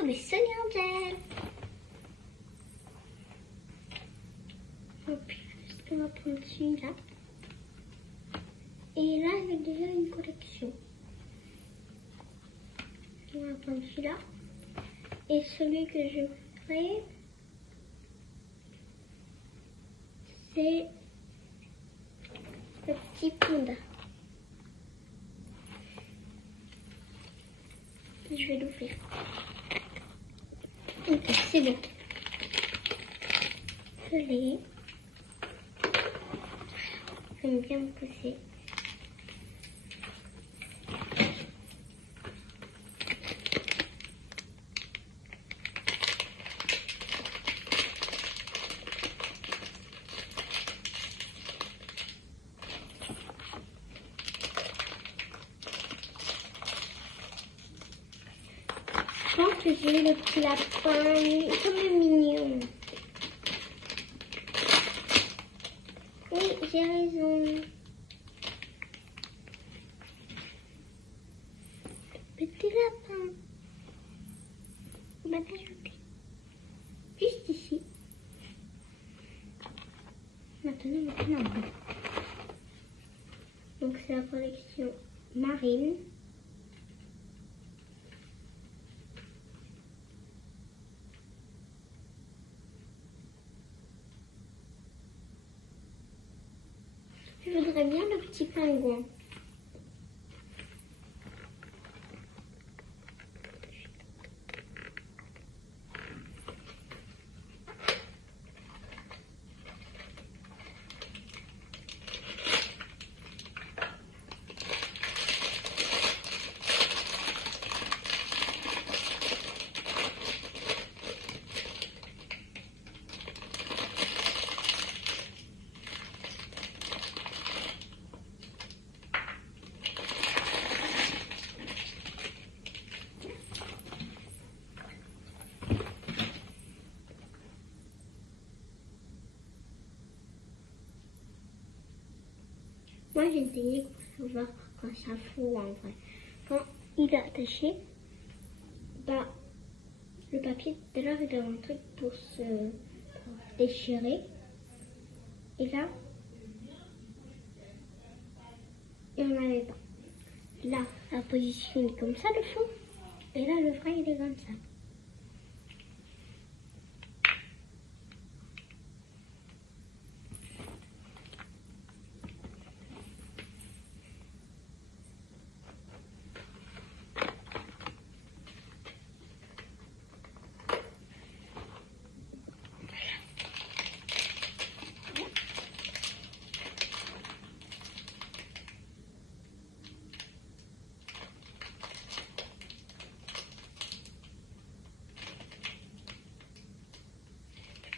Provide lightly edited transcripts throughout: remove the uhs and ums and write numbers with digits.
couleur de Sunny Angel. Donc, on va prendre celui-là. Et là, il y a déjà une collection. On va prendre celui-là. Et celui que je ferai, c'est le petit panda. Je vais l'ouvrir. Ok, c'est bon. Je l'ai. J'aime bien me pousser. Je pense que j'ai le petit lapin, il est quand même mignon. Oui, j'ai raison. Petit lapin. On va l'ajouter. Juste ici. Maintenant. Donc c'est la collection marine. Je voudrais bien le petit pingouin. Moi j'ai essayé pour savoir quand ça fout en vrai. Quand il est attaché, bah, le papier, tout à l'heure il avait un truc pour se déchirer. Et là, il n'y en avait pas. Là, la position est comme ça le fond. Et là, le vrai il est comme ça.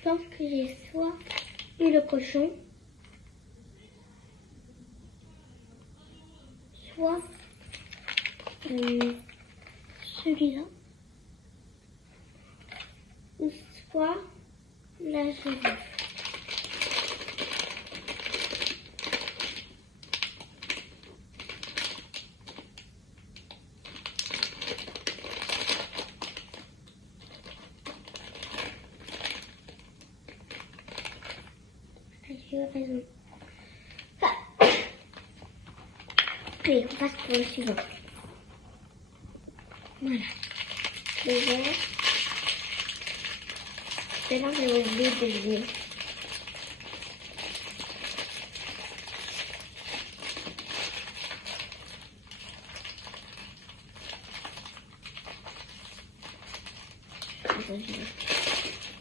Je pense que j'ai soit eu le cochon, soit celui-là, ou soit la girafe. J'ai raison. Allez, on passe pour le suivant. Voilà. Le vert. Celle-là, j'ai oublié de deviner.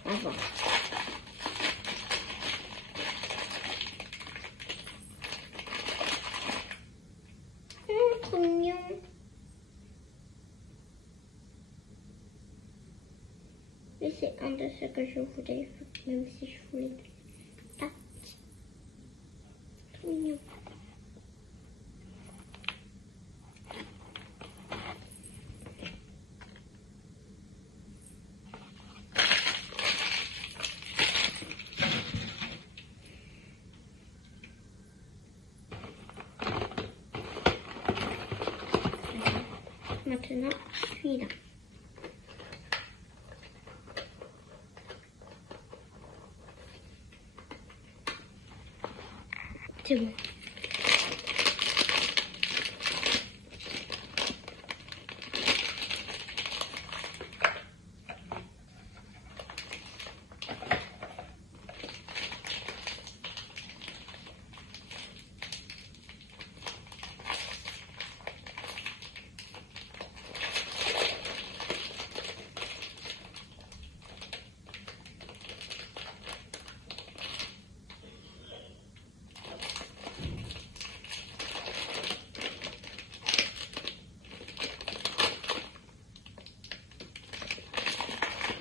Avant. Trop mignon. Mais c'est un de ceux que je voulais, même si je voulais pas. Trop mignon. Maintenant, celui-là. C'est bon.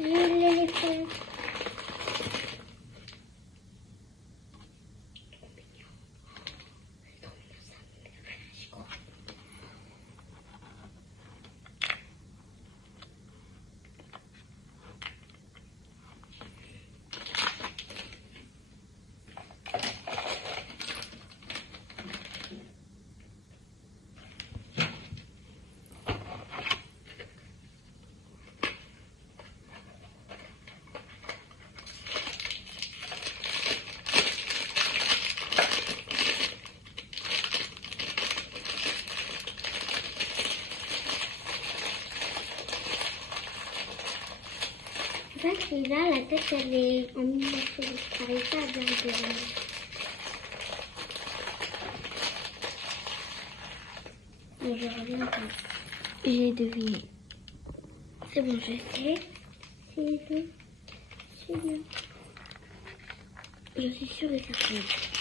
L'éléphant. En fait, là, la tête, elle est en miniature. Je n'arrive pas à bien regarder. Mais je reviens après. J'ai deviné. C'est bon, je sais. C'est bon. Je suis sûre et certaine.